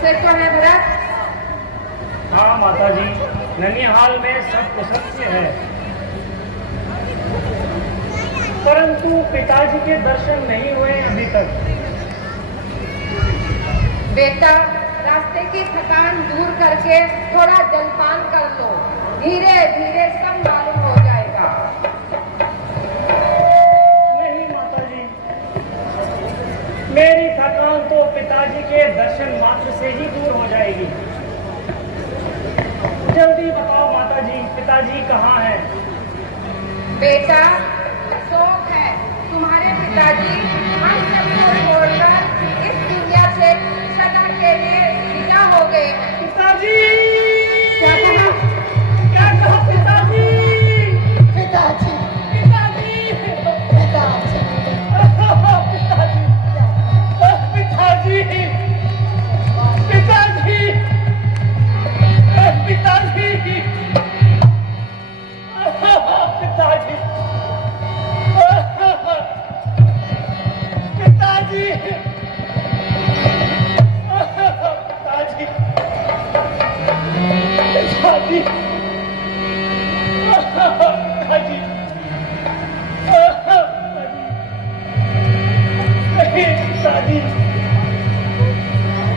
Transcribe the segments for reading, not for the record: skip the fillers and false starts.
से तो है भरत? हाँ माता जी, ननिहाल में सब कुशल से है, परंतु पिताजी के दर्शन नहीं हुए अभी तक। बेटा, रास्ते की थकान दूर करके थोड़ा जलपान कर लो, धीरे धीरे सब मालूम हो जाएगा। नहीं माता जी, मेरी थकान तो पिताजी के दर्शन मात्र से ही दूर हो जाएगी। जल्दी बताओ माता जी, पिताजी कहाँ हैं? बेटा, शौक है तुम्हारे पिताजी हम सबको छोड़कर इस दुनिया से सदा के लिए विदा हो गए हैं। पिताजी! क्या कहा? क्या कहा पिताजी? पिताजी, पिताजी! पिताजी, पिताजी! पिताजी! पिताजी! पिताजी! पिताजी! पिताजी! पिताजी! पिताजी! नहीं पिताजी,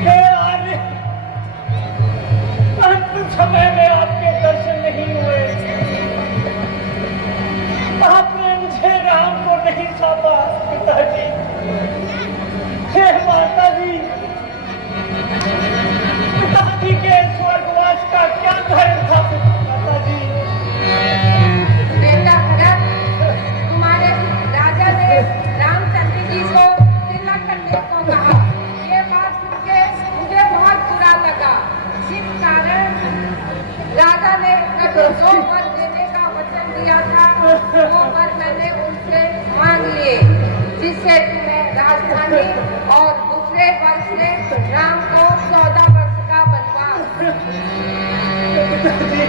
मैं आज अंतिम समय में आपके दर्शन नहीं हुए। आपने मुझे राम को नहीं सौंपा पिताजी। हे माता जी, पिताजी के स्वर्गवास का क्या धर्म था माता जी? बेटा भरत, तुम्हारे राजा ने रामचंद्र जी को तिलक करने को कहा। ये बात सुन के मुझे बहुत बुरा लगा। जिस कारण राजा ने मुझे 2 वर देने का वचन दिया था, वो वर मैंने उनसे मांग लिए, जिससे तुम्हें राजधानी और दूसरे वर से राम को 14 वर्ष का वनवास। पिताजी,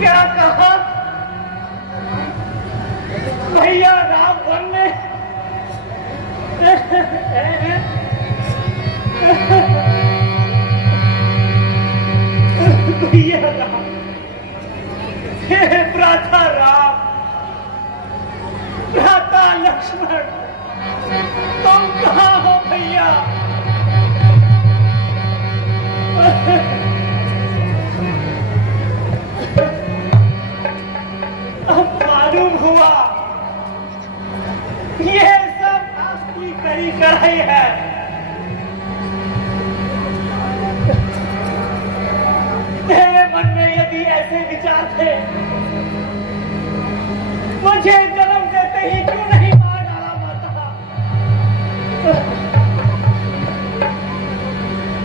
क्या कहा? भैया राम वन में भैया राम, हे भ्राता राम, भ्राता लक्ष्मण, तुम कहाँ हो भैया? अब मालूम हुआ ये सब आपकी करी कराई है। मेरे मन में यदि ऐसे विचार थे, मुझे जन्म देते ही क्यों नहीं मार डाला माता?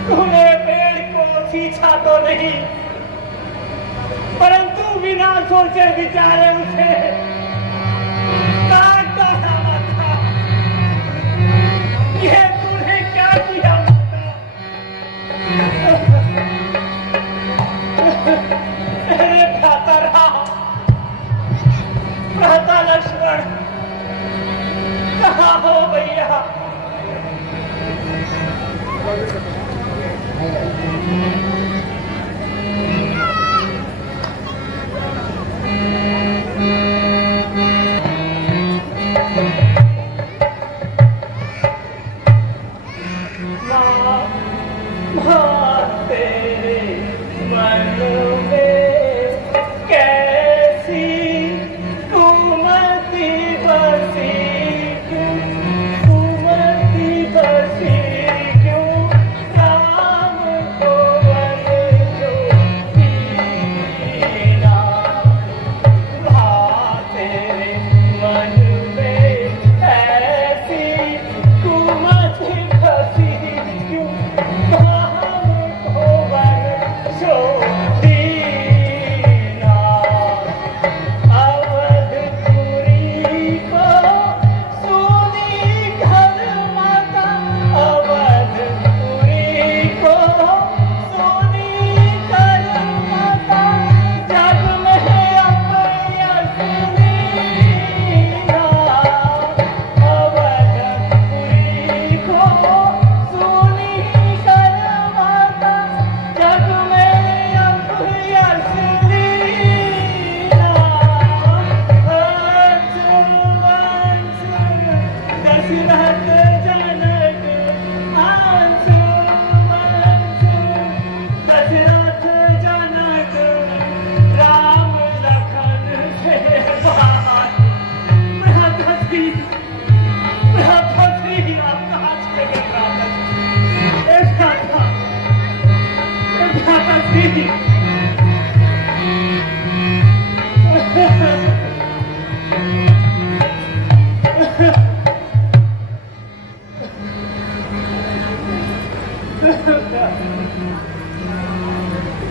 तूने पेड़ को खींचा तो नहीं, परंतु बिना सोचे विचारे उसे काट डाला माता। ये तूने क्या किया माता? मेरे भ्राता राम, भ्राता लक्ष्मण, कहाँ हो भैया? तेरे मन में कैसी कुमति बसी क्यों, कुमति बसी क्यों, राम को वन जो दीना। तेरे मन में ऐसी कुमति बसी क्यों,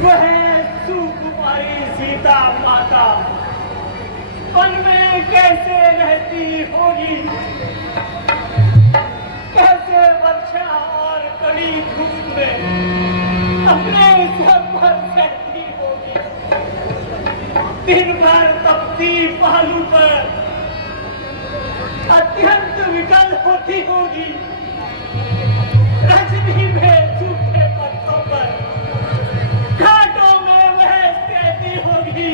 वह सुकुमारी सीता माता वन में कैसे रहती होगी, कैसे वर्षा और कड़ी धूप में अपने सर पर रहती होगी, दिन भर तपती पहलू पर अत्यंत विकल होती होगी, रजनी में सूखे पत्तों पर घाटों में वह कहती होगी।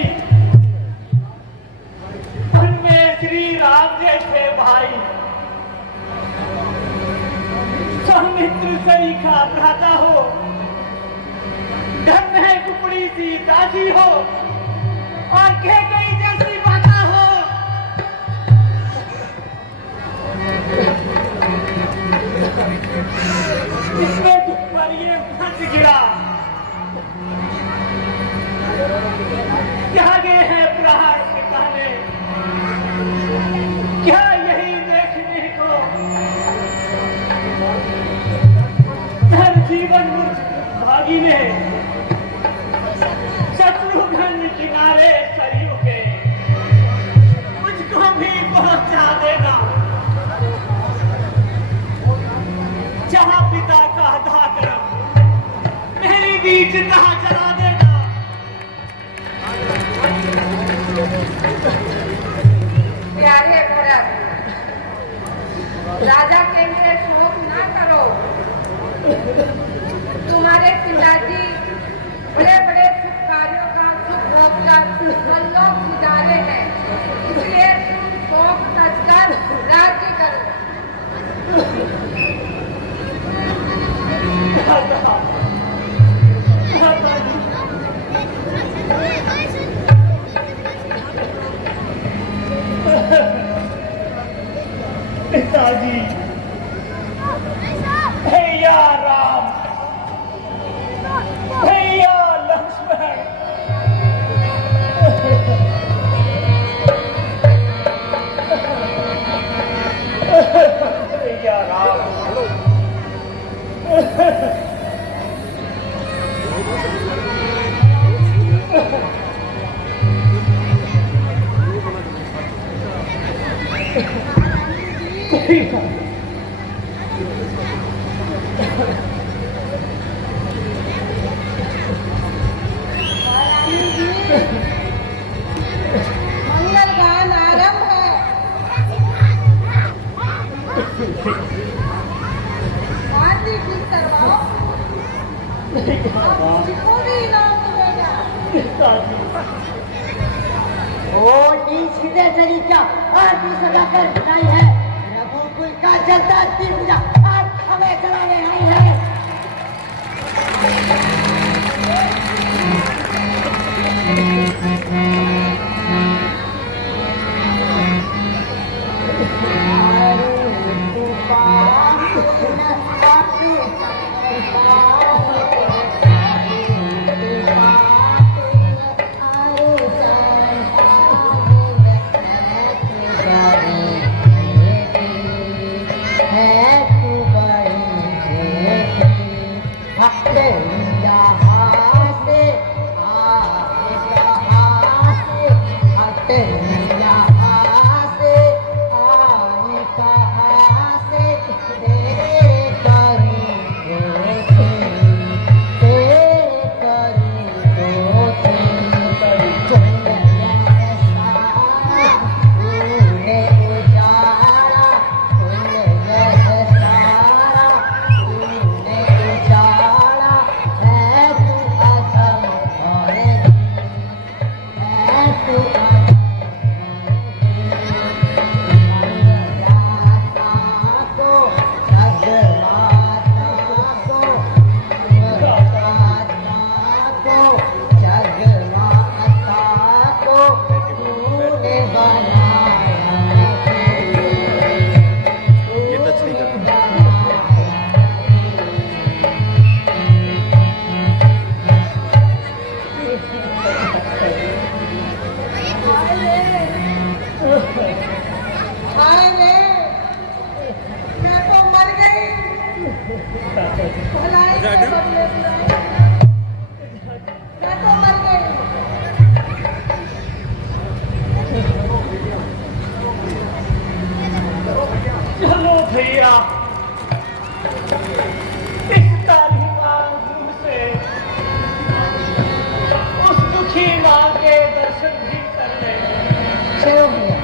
उनमें श्री राम जैसे भाई सौमित्र सही का भ्राता हो, घर में कुपड़ी सी दादी हो और कैकेयी जैसी माता हो। इसमें दुख पर ये फंस गिरा, त्यागे हैं प्राण ठिकाने, क्या यही देखने को धन जीवन मुझ भागी ने शत्रुघ्न किनारे सरयू के मुझको भी पहुंचा देना, जहां पिता का था करम मेरी बीच कहा जला देना। प्यारे भरत, राजा के लिए शोक ना करो। तुम्हारे पिताजी बड़े बड़े शुभ कार्यों का सुख भोग कर मनलोक गुजारे हैं, इसलिए शोक तजकर राज्य करो। पिताजी, भैया राम, भैया लक्ष्मण, भैया राम, मंगल गान आरंभ है। आरती ठीक करवाओ, मुझको भी इनाम मिलेगा। ओ नीच हृदय तरीका आरती सजाकर बनाई है, रघुकुल का जलता पूजा आज हमें चलाने आई है। है भलाई के बदले बुलाए। मैं तो मर गई। चलो भैया, इस काली मां से उस दुखी मां के दर्शन भी कर ले। चलो भैया।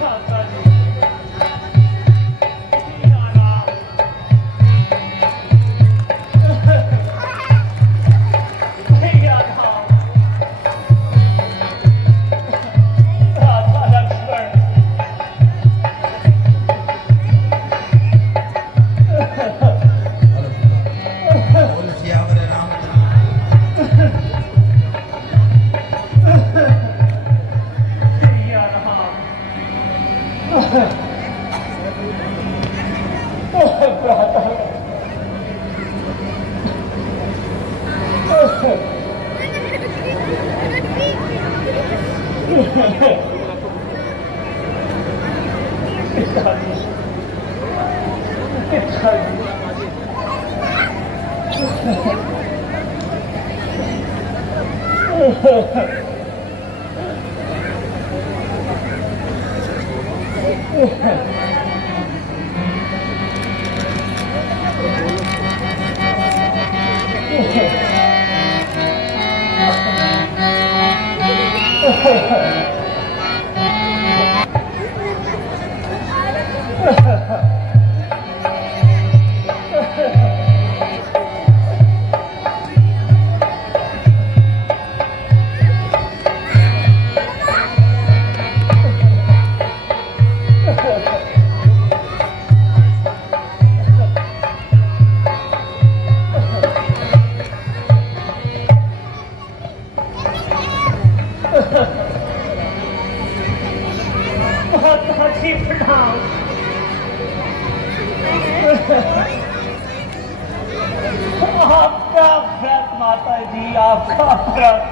माता जी, सिया राम। भैया राम, राधा लक्ष्मण, बोल सियावर रामचंद्र। सिया राम। पिताजी, पिताजी, माता जी प्रणाम। आपका व्रत माता जी, आपका व्रत।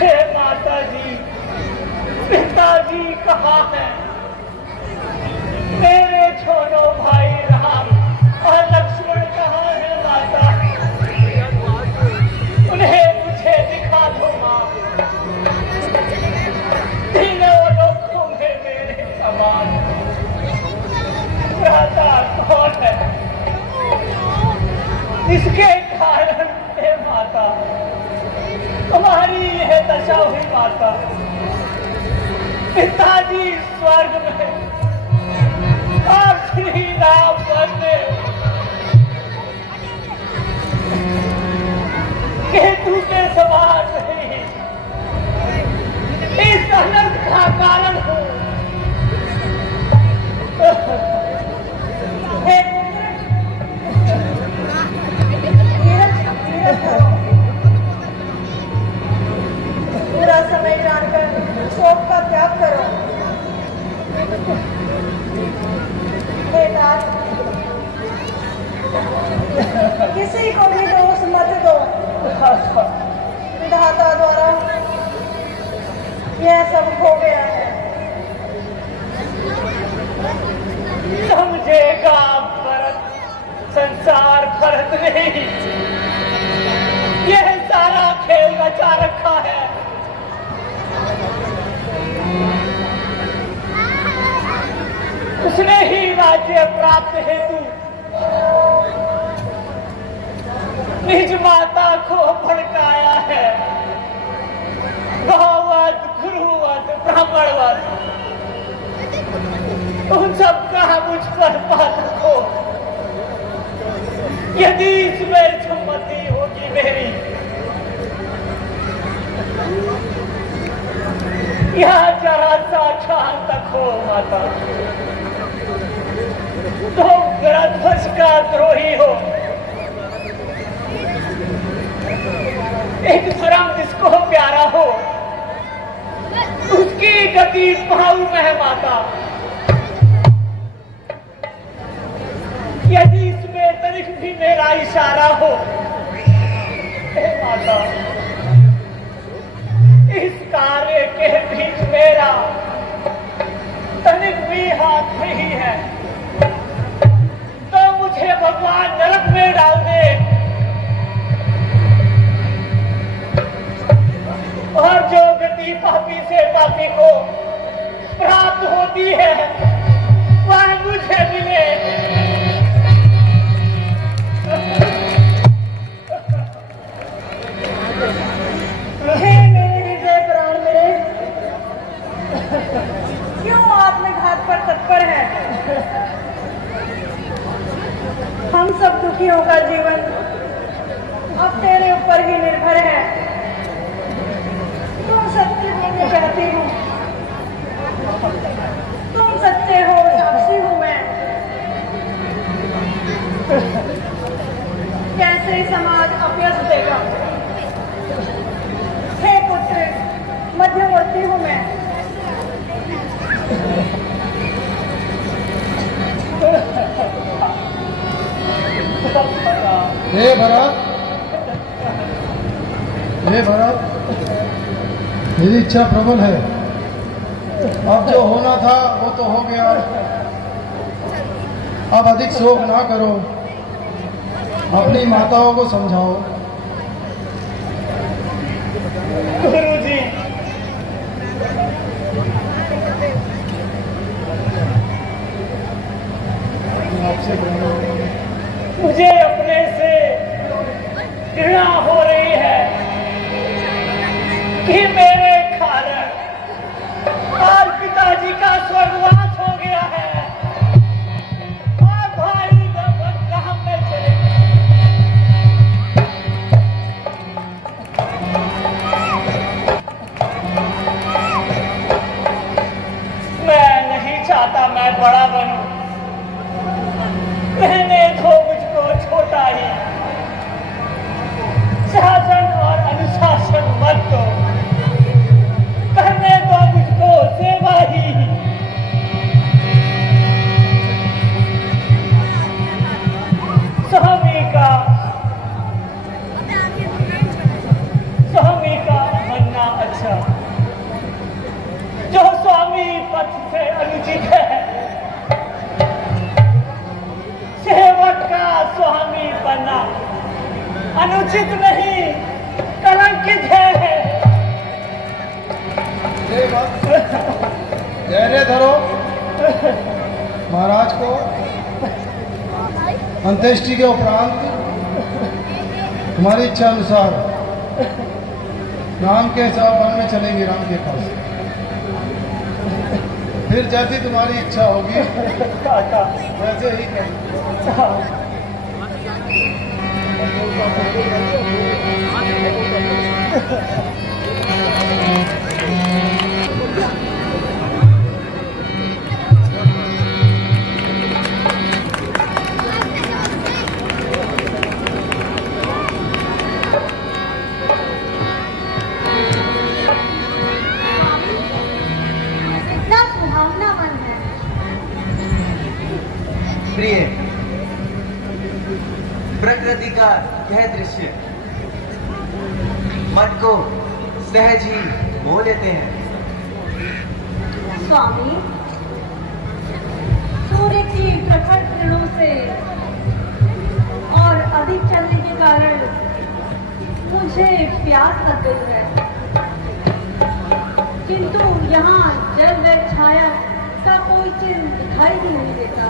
हे माता जी, पिताजी कहाँ है? मेरे छोड़ो भाई राम और लक्ष्मण कहाँ है माता? उन्हें मुझे दिखा दो माँ। तीनों लोगों में मेरे समान भ्राता कौन है? इसके कारण हे माता तुम्हारी यह दशा हुई माता। पिताजी स्वर्ग में और श्री राम बनने केतु के समान नहीं, इस अनंत का कारण हूँ। हे पूरा समय जानकर शोक का त्याग करो। हे नाथ, किसी को भी दोष मत दो। विधाता द्वारा यह सब हो गया है। समझेगा भरत, संसार भरत नहीं, यह सारा खेल रचा रखा है। उसने ही राज्य प्राप्त हेतु निज माता को भड़काया है। गौवध, गुरुवध, ब्राह्मणवध, उन सबका मुझ पर बाधक हो। यदि इसमें सम्मति होगी मेरी, यह जरा सा क्षण तक हो माता, तो ग्रंथवश का द्रोही हो। एक धर्म जिसको प्यारा हो, उसकी गति भाव में माता। यदि इसमें तनिक भी मेरा इशारा हो, हे माता, के बीच मेरा तनिक भी हाथ नहीं है, तो मुझे भगवान नरक में डाल दे, और जो गति पापी से पापी को प्राप्त होती है वह मुझे मिले। हे मेरे हृदय प्राण मेरे, क्यों आत्मघात पर तत्पर है? हम सब दुखियों का जीवन अब तेरे ऊपर ही निर्भर है। तुम सत्य हो मैं कहती हूँ, तुम सच्चे हो साक्षी हूँ मैं। कैसे समाज अभ्यस्त देगा? हे पुत्र, मध्यवर्ती हूँ मैं। हे भरत, हे भरत, मेरी इच्छा प्रबल है। अब जो होना था वो तो हो गया, अब अधिक शोक ना करो, अपनी माताओं को समझाओ। गुरुजी, मुझे अपने से घृणा हो रही है कि मेरे कारण और पिताजी का स्वर्गवास हो गया है और भाई जहन्नम में चले गए। मैं नहीं चाहता मैं बड़ा बनूं, रहने दो मुझको छोटा ही। शासन और अनुशासन मत दो, करने दो मुझको सेवा ही। स्वामी का बनना अच्छा, जो स्वामी पथ से अनुचित है, सेवक का स्वामी बनना अनुचित नहीं कलंकित है। धैर्य धरो, महाराज को अंत्येष्टि के उपरांत तुम्हारी इच्छा अनुसार राम के सावन में चलेंगे, राम के पास। फिर जैसी तुम्हारी इच्छा होगी वैसे ही इतना सुहावना मन है। प्रिय, प्रकृति का यह दृश्य मन को सहज ही मोह लेते हैं। स्वामी, सूर्य की प्रखर किरणों से और अधिक चलने के कारण मुझे प्यास लग गई है, किंतु यहाँ जल व छाया का कोई चिन्ह दिखाई भी नहीं देता।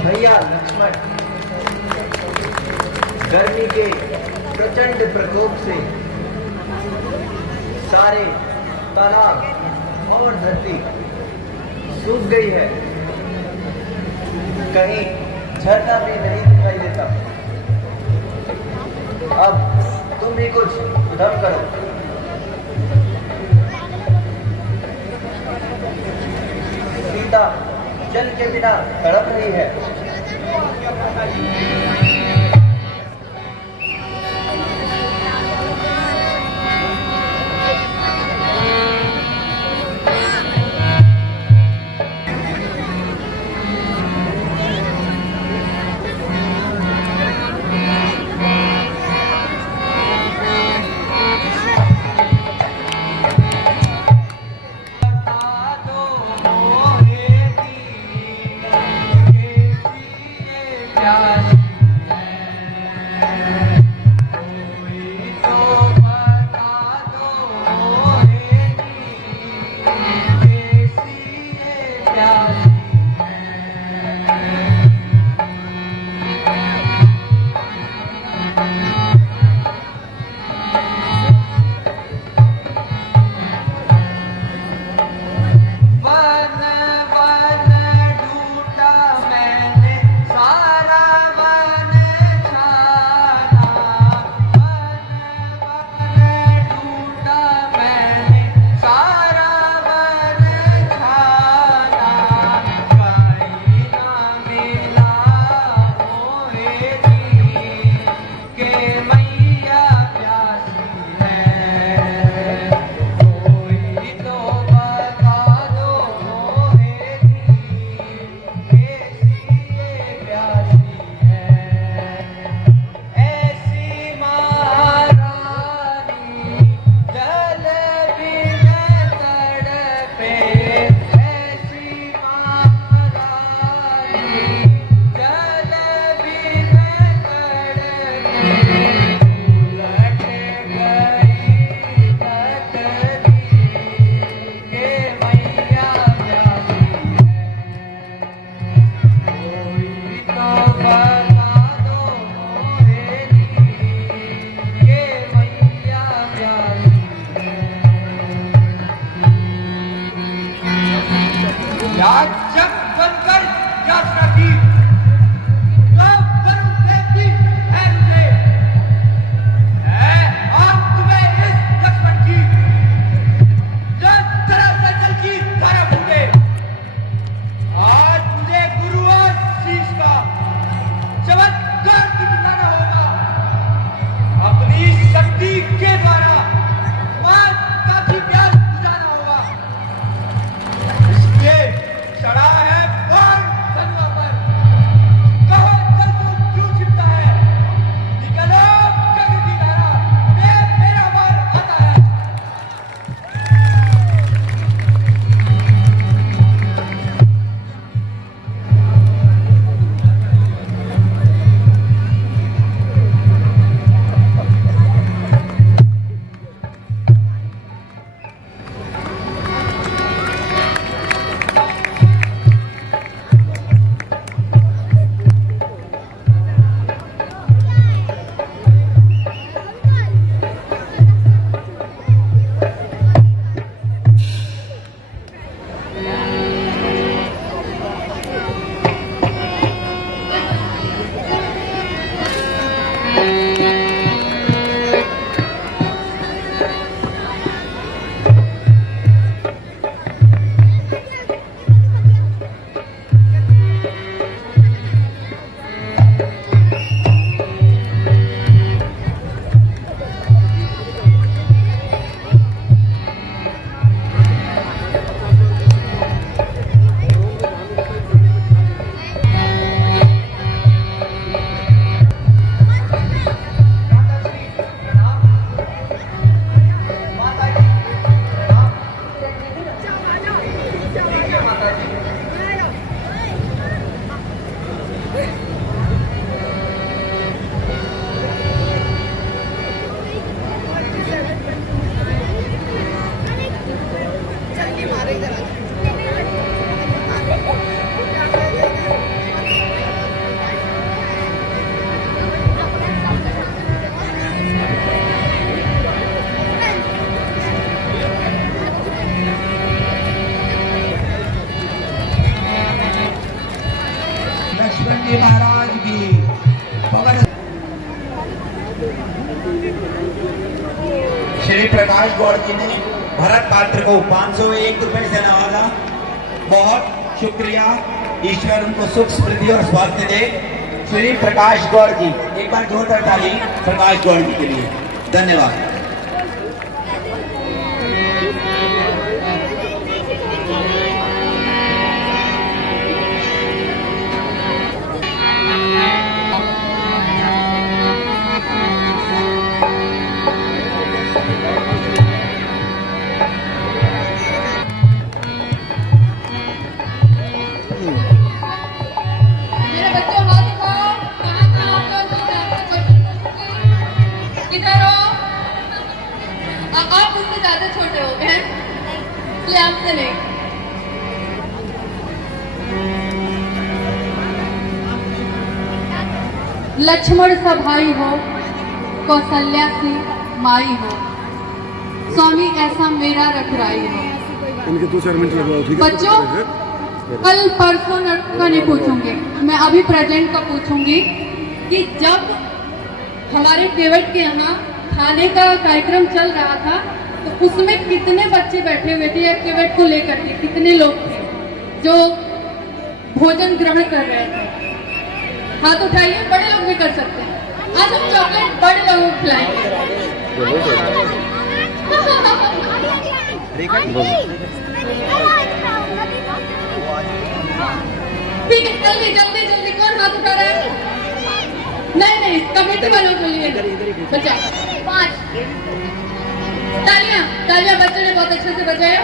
भैया लक्ष्मण, गर्मी के प्रचंड प्रकोप से सारे तालाब और धरती सूख गई है। कहीं झरना भी नहीं दिखाई देता। अब तुम भी कुछ उद्यम करो। सीता जल के बिना तड़प रही है। जग बनकर यात्रा की, कब करूं प्रेम की है मुझे, है आज तुम्हें इस लक्ष्मण की, जब तरह जल की धारा फूटे। आज मुझे गुरु और शीश का चमत्कार की दिखाना होगा, अपनी शक्ति के द्वारा माता की प्यास बुझाना होगा। इसलिए चढ़ा है प्रकाश गौड़ जी ने भरत पात्र को 501 रुपए से नवाजा। बहुत शुक्रिया। ईश्वर उनको सुख समृद्धि और स्वास्थ्य दे। श्री प्रकाश गौड़ जी, एक बार जोरदार ताली प्रकाश गौड़ जी के लिए। धन्यवाद। मेरे बच्चों हाथ उठाओ। कहाँ आप लोग? किधर हो? आप मुझसे ज्यादा छोटे हो गए हैं, इसलिए आपसे नहीं। लक्ष्मण सा भाई हो, कौशल्या सी माई हो, स्वामी ऐसा मेरा रखराई हो। इनके 2-4 मिनट लगवाओ, ठीक है? बच्चों, कल परसों का नहीं पूछूंगी, मैं अभी प्रेजेंट का पूछूंगी कि जब हमारे केवट के यहाँ खाने का कार्यक्रम चल रहा था तो उसमें कितने बच्चे बैठे हुए थे या केवट को लेकर के कितने लोग थे जो भोजन ग्रहण कर रहे थे? हाथ उठाइए, बड़े लोग भी कर सकते हैं। आज हम चॉकलेट बड़े लोगों को खिलाएंगे। ठीक है, जल्दी जल्दी जल्दी, कौन हाथ उठा रहा है? नहीं, कमेटी वालों के लिए बचा 5 तालियां। तालियां, बच्चों ने बहुत अच्छे से बजाया।